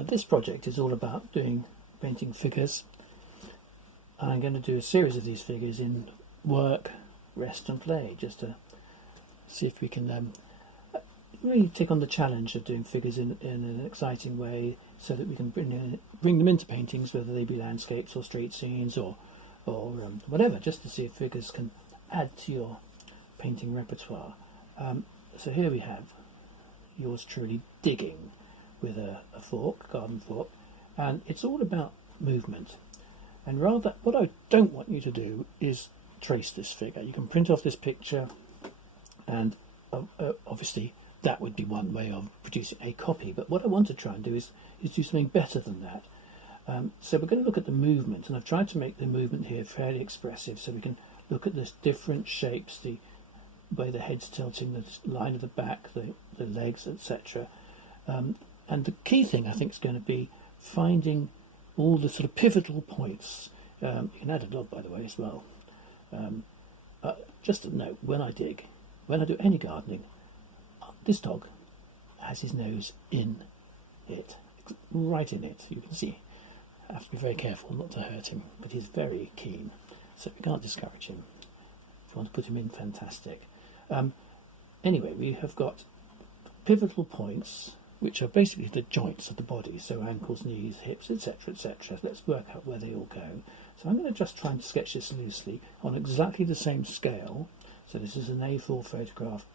This project is all about painting figures. I'm going to do a series of these figures in work, rest and play, just to see if we can really take on the challenge of doing figures in an exciting way, so that we can bring them into paintings, whether they be landscapes or street scenes or whatever, just to see if figures can add to your painting repertoire. So here we have yours truly digging with a fork, garden fork, and it's all about movement. And rather, what I don't want you to do is trace this figure. You can print off this picture, and obviously that would be one way of producing a copy. But what I want to try and do is do something better than that. So we're going to look at the movement, and I've tried to make the movement here fairly expressive, so we can look at this different shapes, the way the head's tilting, the line of the back, the legs, etc. And the key thing, I think, is going to be finding all the sort of pivotal points. You can add a log, by the way, as well. Just a note, when I dig, when I do any gardening, this dog has his nose in it, right in it. You can see. I have to be very careful not to hurt him, but he's very keen, so we can't discourage him. If you want to put him in, fantastic. Anyway, we have got pivotal points, which are basically the joints of the body, so ankles, knees, hips, etc., etc. Let's work out where they all go. So I'm going to just try and sketch this loosely on exactly the same scale. So this is an A4 photograph,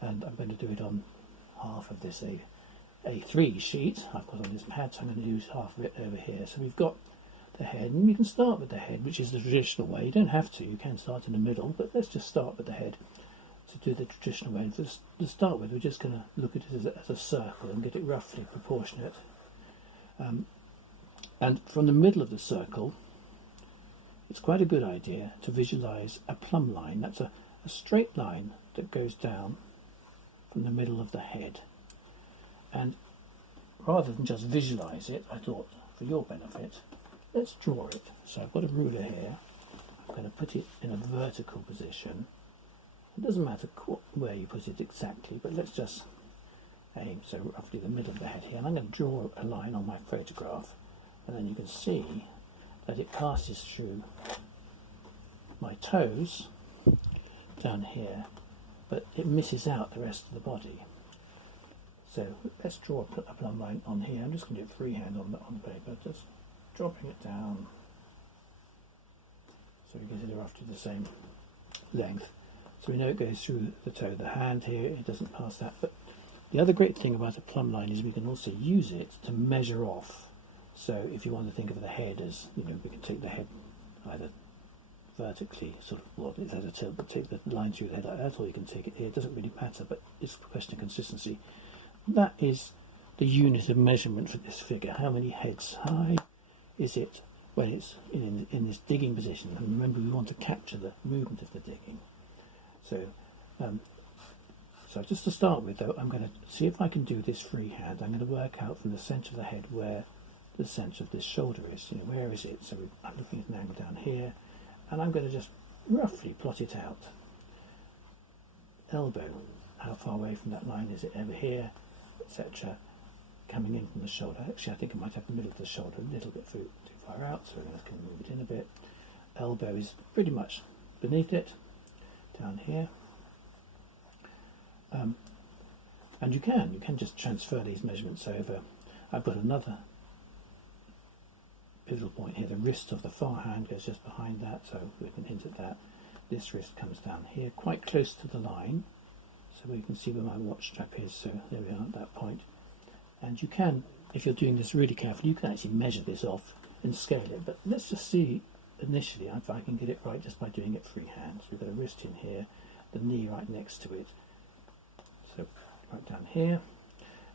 and I'm going to do it on half of this A3 sheet I've got on this pad, so I'm going to use half of it over here. So we've got the head, and you can start with the head, which is the traditional way. You don't have to, you can start in the middle, but let's just start with the head to do the traditional way. And to start with, we're just going to look at it as a circle and get it roughly proportionate. And from the middle of the circle, it's quite a good idea to visualise a plumb line. That's a straight line that goes down from the middle of the head. And rather than just visualise it, I thought, for your benefit, let's draw it. So I've got a ruler here. I'm going to put it in a vertical position. It doesn't matter where you put it exactly, but let's just aim, so roughly the middle of the head here. And I'm going to draw a line on my photograph, and then you can see that it passes through my toes down here, but it misses out the rest of the body. So let's draw a plumb line on here. I'm just going to do it freehand on the paper, just dropping it down so we get it roughly the same length. So we know it goes through the toe of the hand here, it doesn't pass that. But the other great thing about a plumb line is we can also use it to measure off. So if you want to think of the head as, we can take the head either vertically, sort of, well, it has a tilt, but take the line through the head like that, or you can take it here. It doesn't really matter, but it's a question of consistency. That is the unit of measurement for this figure. How many heads high is it when it's in this digging position? And remember, we want to capture the movement of the digging. So just to start with, though, I'm going to see if I can do this freehand. I'm going to work out from the centre of the head where the centre of this shoulder is. Where is it? So I'm looking at an angle down here, and I'm going to just roughly plot it out. Elbow, how far away from that line is it? Over here, etc. Coming in from the shoulder. Actually, I think I might have the middle of the shoulder a little bit too far out, so we're going to move it in a bit. Elbow is pretty much beneath it, down here. And you can just transfer these measurements over. I've got another pivotal point here. The wrist of the far hand goes just behind that, so we can hint at that. This wrist comes down here, quite close to the line, so we can see where my watch strap is. So there we are at that point. And you can, if you're doing this really carefully, you can actually measure this off and scale it. But let's just see initially if I can get it right just by doing it freehand. So we've got a wrist in here, the knee right next to it. So right down here,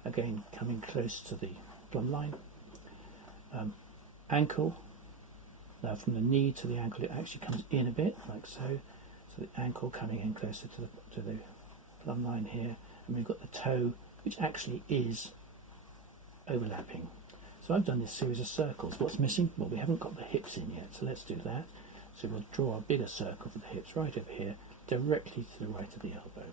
again coming close to the plumb line. Ankle, now from the knee to the ankle it actually comes in a bit, like so. So the ankle coming in closer to the plumb line here, and we've got the toe, which actually is overlapping. So I've done this series of circles. What's missing? Well, we haven't got the hips in yet, so let's do that. So we'll draw a bigger circle for the hips right over here, directly to the right of the elbow.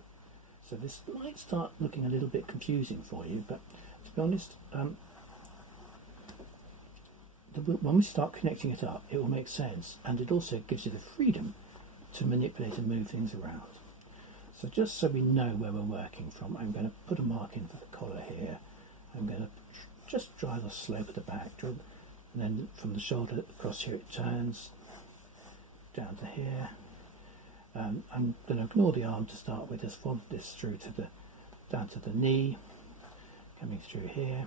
So this might start looking a little bit confusing for you, but to be honest, when we start connecting it up, it will make sense, and it also gives you the freedom to manipulate and move things around. So just so we know where we're working from, I'm going to put a mark in for the collar here. I'm going to just draw the slope of the back, and then from the shoulder across here it turns down to here. I'm going to ignore the arm to start with, just follow this through to the down to the knee, coming through here.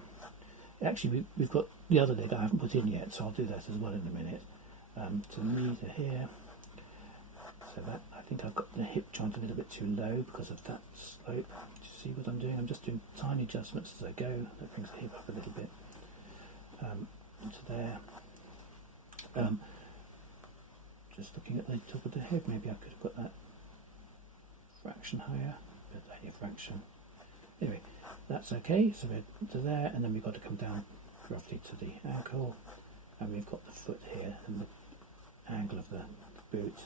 Actually, we've got the other leg I haven't put in yet, so I'll do that as well in a minute. To the knee to here. So that, I think I've got the hip joint a little bit too low because of that slope. Do you see what I'm doing? I'm just doing tiny adjustments as I go. That brings the hip up a little bit. To there. Just looking at the top of the head, maybe I could have got that fraction higher. But a fraction. Anyway, that's okay. So we're to there, and then we've got to come down roughly to the ankle, and we've got the foot here and the angle of the boot.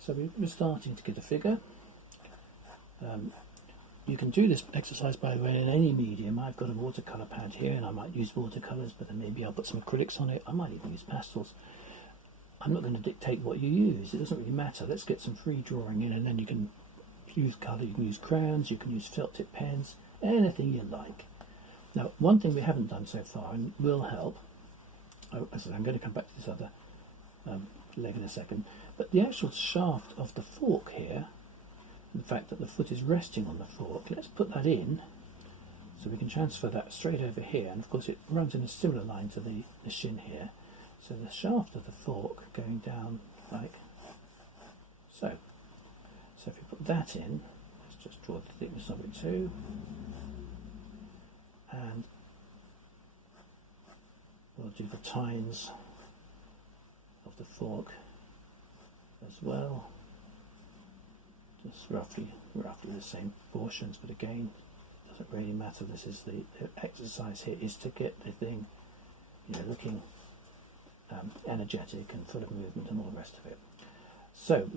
So we're starting to get a figure. You can do this exercise, by the way, in any medium. I've got a watercolour pad here, and I might use watercolours, but then maybe I'll put some acrylics on it. I might even use pastels. I'm not going to dictate what you use. It doesn't really matter. Let's get some free drawing in, and then you can use colour. You can use crayons, you can use felt tip pens, anything you like. Now, one thing we haven't done so far, and will help, as I said, I'm going to come back to this other leg in a second, but the actual shaft of the fork here, the fact that the foot is resting on the fork, let's put that in so we can transfer that straight over here, and of course it runs in a similar line to the shin here. So the shaft of the fork going down like so. So if we put that in, let's just draw the thickness of it too, and we'll do the tines of the fork as well, just roughly the same proportions, but again, it doesn't really matter. This is the exercise here is to get the thing, looking energetic and full of movement and all the rest of it. So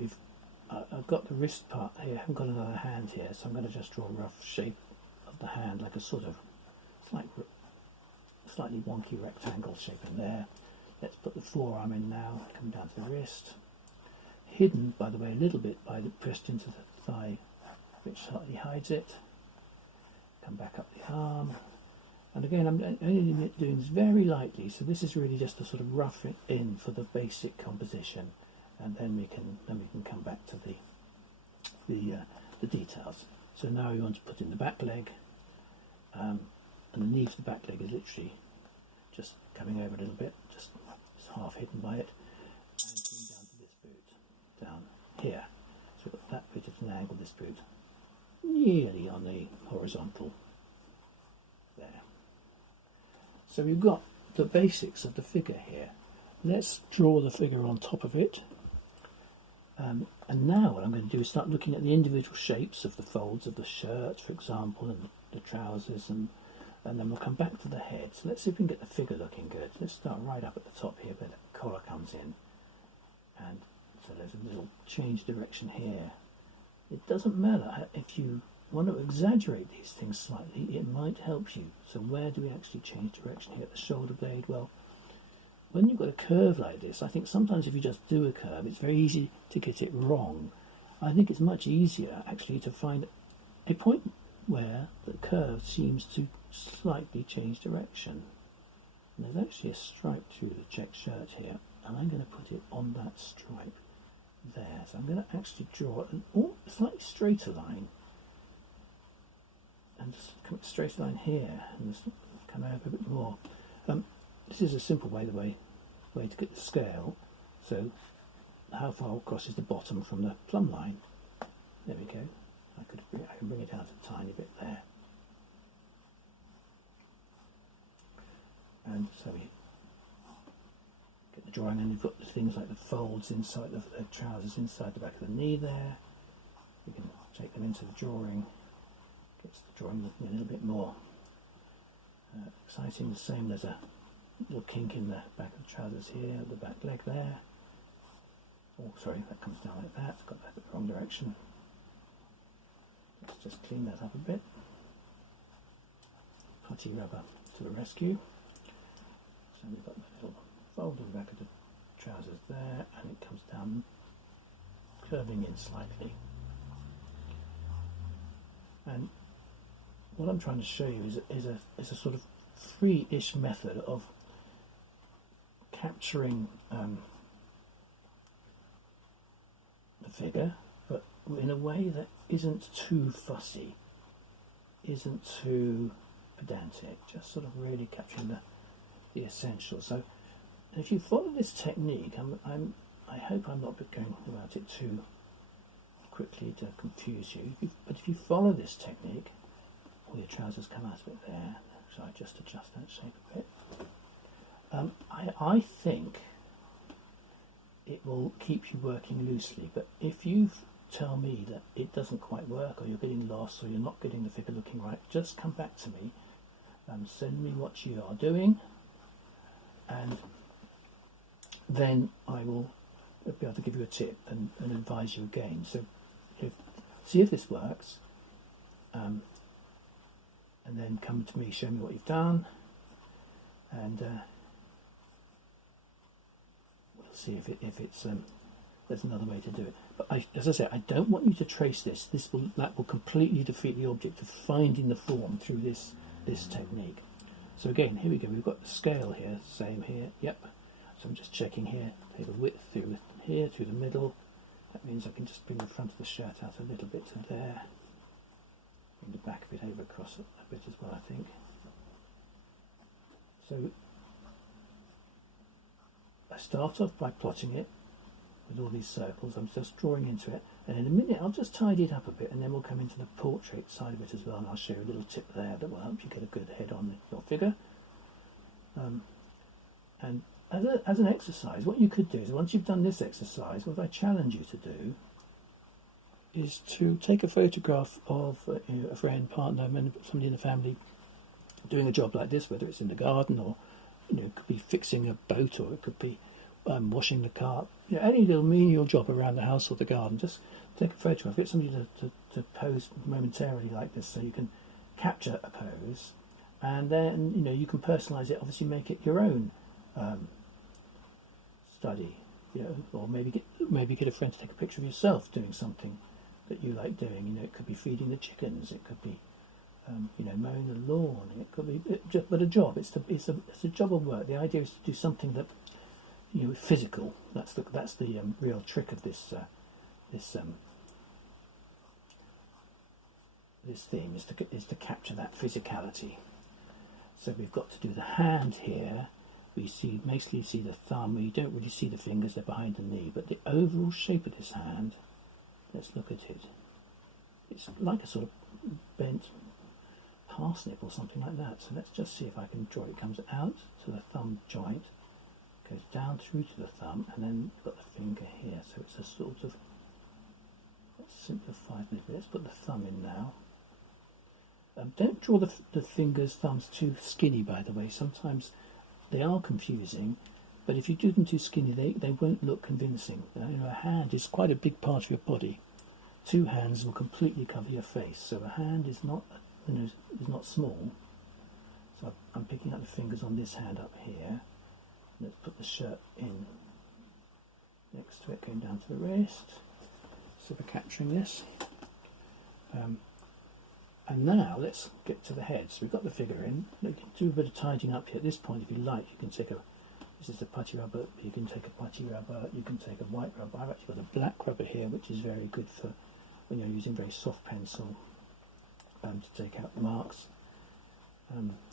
I've got the wrist part here. I haven't got another hand here, so I'm going to just draw a rough shape of the hand, like a sort of slightly wonky rectangle shape in there. Let's put the forearm in now, come down to the wrist. Hidden, by the way, a little bit by the pressed into the thigh, which slightly hides it. Come back up the arm. And again, I'm only doing this very lightly, so this is really just a sort of rough it in for the basic composition, and then we can come back to the details. So now we want to put in the back leg, and the knee of the back leg is literally just coming over a little bit, just half hidden by it, and coming down to this boot, down here. So we've got that bit at an angle, this boot, nearly on the horizontal there. So we've got the basics of the figure here. Let's draw the figure on top of it. And now what I'm going to do is start looking at the individual shapes of the folds of the shirt, for example, and the trousers, and then we'll come back to the head. So let's see if we can get the figure looking good. Let's start right up at the top here where the collar comes in. And so there's a little change direction here. It doesn't matter if you want to exaggerate these things slightly, it might help you. So where do we actually change direction here? At the shoulder blade? Well, when you've got a curve like this, I think sometimes if you just do a curve, it's very easy to get it wrong. I think it's much easier actually to find a point where the curve seems to slightly change direction. And there's actually a stripe through the check shirt here, and I'm going to put it on that stripe there. So I'm going to actually draw a slightly straighter line, and just come straight line here, and just come over a bit more. This is a simple way to get the scale. So how far across is the bottom from the plumb line? There we go. I can bring it out a tiny bit there. And so we get the drawing, and you've got the things like the folds inside the trousers, inside the back of the knee there. You can take them into the drawing. Gets the drawing looking a little bit more exciting. The same, there's a little kink in the back of the trousers here, the back leg there. Oh, sorry, that comes down like that. Got that in the wrong direction. Let's just clean that up a bit. Putty rubber to the rescue. So we've got the little fold in the back of the trousers there, and it comes down, curving in slightly. And what I'm trying to show you is a sort of free-ish method of capturing the figure, but in a way that isn't too fussy, isn't too pedantic, just sort of really capturing the essentials. So if you follow this technique, I hope I'm not going about it too quickly to confuse you, but if you follow this technique, all your trousers come out of it there. So I just adjust that shape a bit. I think it will keep you working loosely, but if you tell me that it doesn't quite work, or you're getting lost, or you're not getting the figure looking right, just come back to me and send me what you are doing, and then I will be able to give you a tip and advise you again. So see if this works, and then come to me, show me what you've done, and we'll see if it's there's another way to do it. But as I say, I don't want you to trace this. That will completely defeat the object of finding the form through this technique. So again, here we go. We've got the scale here, same here. Yep. So I'm just checking here. Take the width through here, through the middle. That means I can just bring the front of the shirt out a little bit to there. Bring the back of it over across a bit as well, I think. So I start off by plotting it with all these circles. I'm just drawing into it, and in a minute I'll just tidy it up a bit, and then we'll come into the portrait side of it as well, and I'll show you a little tip there that will help you get a good head on your figure. And as an exercise, what you could do is, once you've done this exercise, what I challenge you to do is to take a photograph of a friend, partner, somebody in the family doing a job like this, whether it's in the garden, or it could be fixing a boat, or it could be washing the car, any little menial job around the house or the garden. Just take a photograph, get somebody to pose momentarily like this, so you can capture a pose, and then you can personalise it, obviously make it your own study, or maybe get a friend to take a picture of yourself doing something that you like doing. It could be feeding the chickens, it could be mowing the lawn, it could be but a job. It's a job of work. The idea is to do something that physical. That's the real trick of this theme, is to capture that physicality. So we've got to do the hand here. We mostly see the thumb. We don't really see the fingers, they're behind the knee, but the overall shape of this hand, let's look at it. It's like a sort of bent parsnip or something like that. So let's just see if I can draw it. It comes out to the thumb joint, goes down through to the thumb, and then got the finger here. So it's a sort of, let's simplify it a little bit. Let's put the thumb in now. Don't draw the fingers, thumbs too skinny, by the way. Sometimes they are confusing, but if you do them too skinny, they won't look convincing. A hand is quite a big part of your body. Two hands will completely cover your face, so a hand is not small. So I'm picking up the fingers on this hand up here. Let's put the shirt in next to it, going down to the wrist. So we're capturing this. And now let's get to the head. So we've got the figure in. You can do a bit of tidying up here. At this point, if you like, you can take this is a putty rubber, you can take a putty rubber, you can take a white rubber. I've actually got a black rubber here, which is very good for when you're using very soft pencil to take out the marks.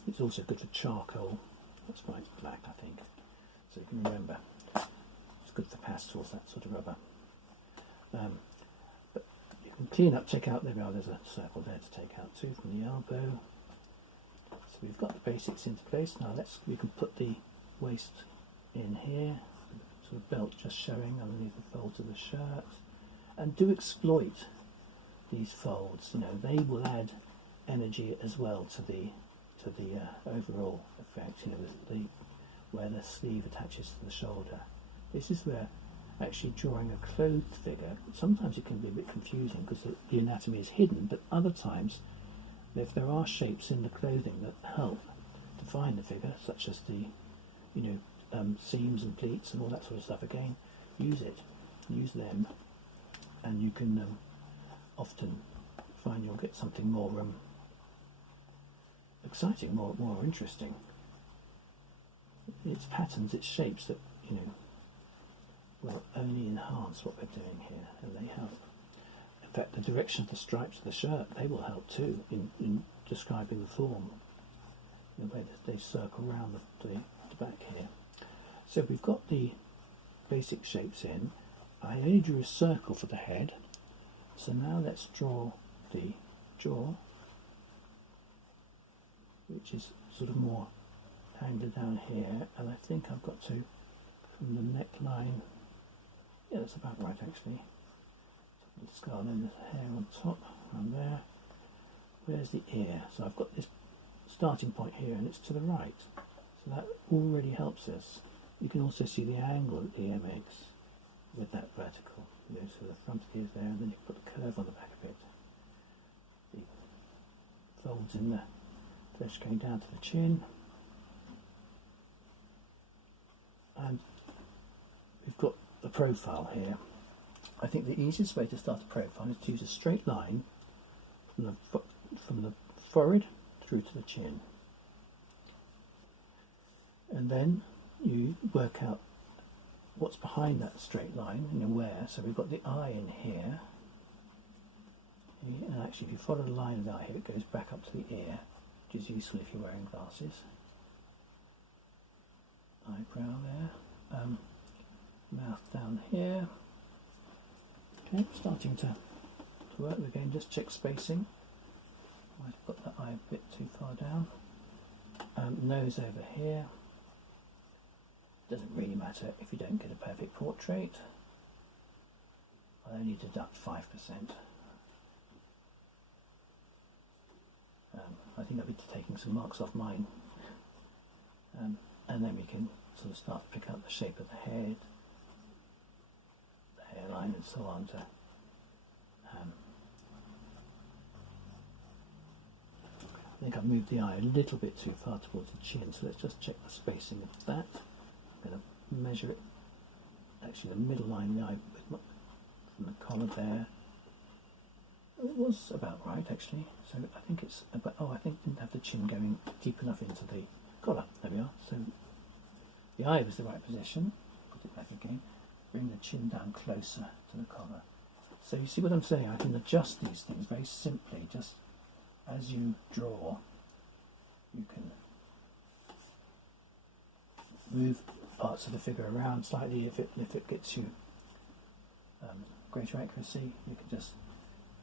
It's also good for charcoal. That's why it's black, I think. So you can remember. It's good for pastels, that sort of rubber. But you can clean up, take out, there's a circle there to take out too from the elbow. So we've got the basics into place. Now we can put the waist in here, sort of belt just showing underneath the folds of the shirt. And do exploit these folds. They will add energy as well to the overall effect. Where the sleeve attaches to the shoulder. This is where actually drawing a clothed figure, sometimes it can be a bit confusing because the anatomy is hidden, but other times, if there are shapes in the clothing that help define the figure, such as the seams and pleats and all that sort of stuff, again, use them, and you can often find you'll get something more exciting, more interesting. It's patterns, it's shapes that, you know, will only enhance what we're doing here, and they help. In fact, the direction of the stripes of the shirt, they will help too in describing the form, the way that they circle around the back here. So we've got the basic shapes in. I only drew a circle for the head, so now let's draw the jaw, which is sort of more angled down here, and I think I've got to, from the neckline, yeah, that's about right actually. The skull and the hair on top, around there. Where's the ear? So I've got this starting point here, and it's to the right. So that already helps us. You can also see the angle that the ear makes with that vertical. You know, so the front ear is there, and then you put the curve on the back of it. The folds in the flesh going down to the chin. And we've got the profile here. I think the easiest way to start a profile is to use a straight line from the forehead through to the chin, and then you work out what's behind that straight line and where. So we've got the eye in here, and actually if you follow the line of the eye here, it goes back up to the ear, which is useful if you're wearing glasses. Eyebrow there, mouth down here. Okay, starting to work again. Just check spacing. I've got that eye a bit too far down. Nose over here. Doesn't really matter if you don't get a perfect portrait. I'll only deduct 5%. I think I'll be taking some marks off mine. And then we can sort of start to pick out the shape of the head, the hairline, and so on. I think I've moved the eye a little bit too far towards the chin, so let's just check the spacing of that. I'm going to measure it, actually the middle line of the eye from the collar there. It was about right actually, so I think it's about, I think I didn't have the chin going deep enough into the collar. There we are. So the eye was the right position. Put it back again. Bring the chin down closer to the collar. So you see what I'm saying? I can adjust these things very simply. Just as you draw, you can move parts of the figure around slightly if it gets you greater accuracy. You can just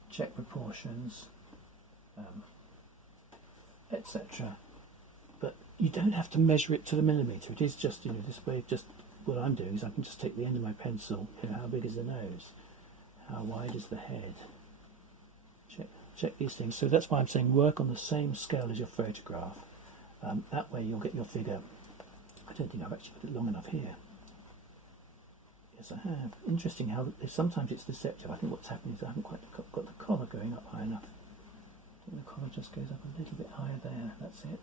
check proportions, etc. But you don't have to measure it to the millimetre. It is just, you know, this way. Just what I'm doing is I can just take the end of my pencil. You know, how big is the nose? How wide is the head? Check these things. So that's why I'm saying work on the same scale as your photograph. That way you'll get your figure. I don't think I've actually put it long enough here. Yes, I have. Interesting how sometimes it's deceptive. I think what's happening is I haven't quite got the collar going up high enough. I think the collar just goes up a little bit higher there. That's it.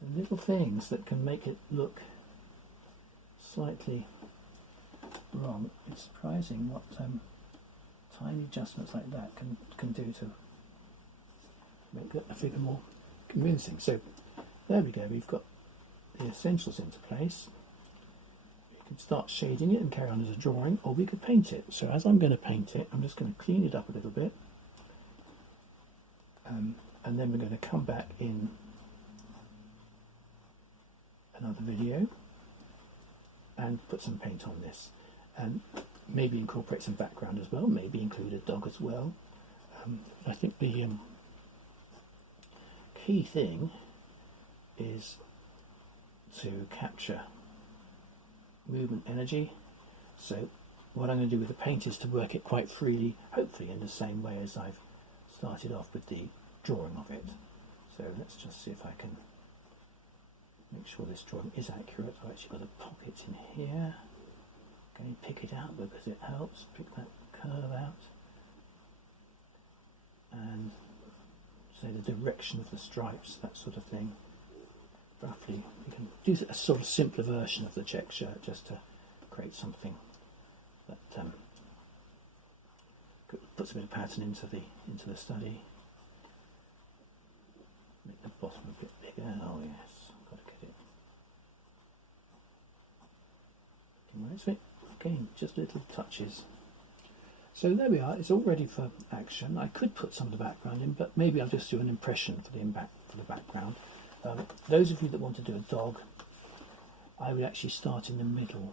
So little things that can make it look slightly wrong. It's surprising what tiny adjustments like that can do to make a figure more convincing. So there we go. We've got the essentials into place. We can start shading it and carry on as a drawing, or we could paint it. So as I'm going to paint it, I'm just going to clean it up a little bit, and then we're going to come back in another video and put some paint on this, and maybe incorporate some background as well, maybe include a dog as well. I think the key thing is to capture movement energy. So what I'm going to do with the paint is to work it quite freely, hopefully in the same way as I've started off with the drawing of it. So let's just see if I can make sure this drawing is accurate. I've actually got a pocket in here. Going to pick it out because it helps. Pick that curve out and say the direction of the stripes, that sort of thing. Roughly, we can do a sort of simpler version of the check shirt just to create something that puts a bit of pattern into the study. Make the bottom a bit bigger. Oh yes, got to get it. Where is it? Again, just little touches. So there we are. It's all ready for action. I could put some of the background in, but maybe I'll just do an impression for the background. Those of you that want to do a dog, I would actually start in the middle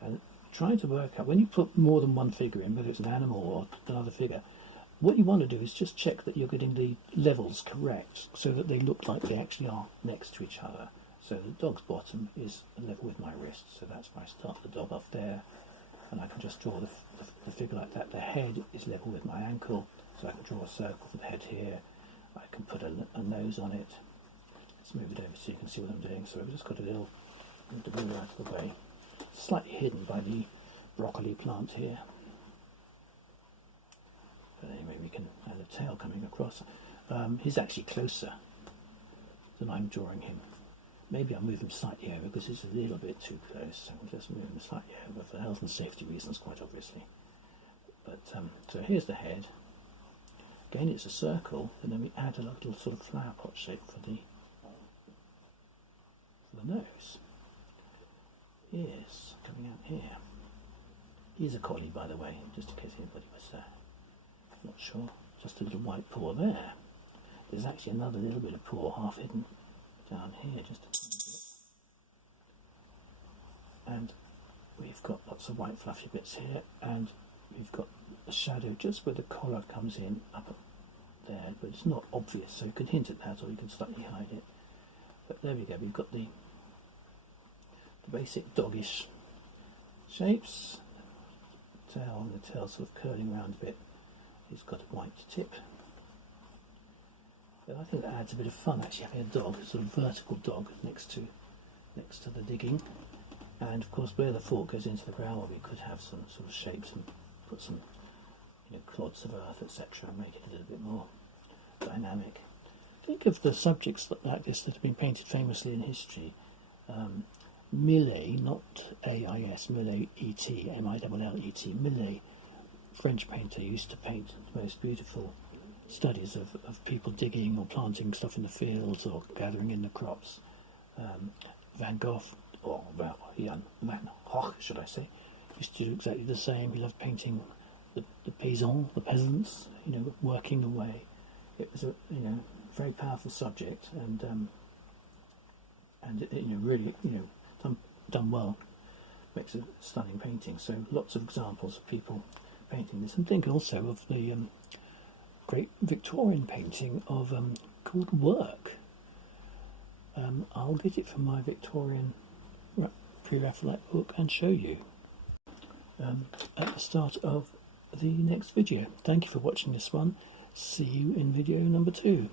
and try to work out, when you put more than one figure in, whether it's an animal or another figure, what you want to do is just check that you're getting the levels correct so that they look like they actually are next to each other. So the dog's bottom is level with my wrist, so that's where I start the dog off there, and I can just draw the figure like that. The head is level with my ankle, so I can draw a circle for the head here. I can put a nose on it. Let's move it over so you can see what I'm doing. So I've just got a little move out of the way, slightly hidden by the broccoli plant here. But anyway, we can add a tail coming across. He's actually closer than I'm drawing him. Maybe I'll move him slightly over because it's a little bit too close. So we'll just move him slightly over for health and safety reasons, quite obviously. But so here's the head. Again, it's a circle, and then we add a little sort of flower pot shape for the nose. Yes, coming out here. He's a collie, by the way, just in case anybody was not sure. Just a little white paw there. There's actually another little bit of paw half hidden down here, just a tiny bit. And we've got lots of white fluffy bits here, and we've got a shadow just where the collar comes in up there, but it's not obvious, so you can hint at that or you can slightly hide it. But there we go, we've got the basic doggish shapes. Tail, and the tail sort of curling around a bit. He's got a white tip. But I think that adds a bit of fun, actually, having a dog, a sort of vertical dog next to the digging. And of course, where the fork goes into the ground, we could have some sort of shapes and put some, clods of earth, etc., and make it a little bit more dynamic. Think of the subjects like this that have been painted famously in history. Millet, not A-I-S, Millet, E-T, M-I-L-L-E-T, Millet, French painter, used to paint the most beautiful studies of people digging or planting stuff in the fields or gathering in the crops. Van Gogh, or Jan van Gogh, should I say, used to do exactly the same. He loved painting the paysans, the peasants, working away. It was a very powerful subject, and really done well, makes a stunning painting. So lots of examples of people painting this, and think also of the great Victorian painting of called Work. I'll get it from my Victorian Pre-Raphaelite book and show you at the start of the next video. Thank you for watching this one. See you in video number 2.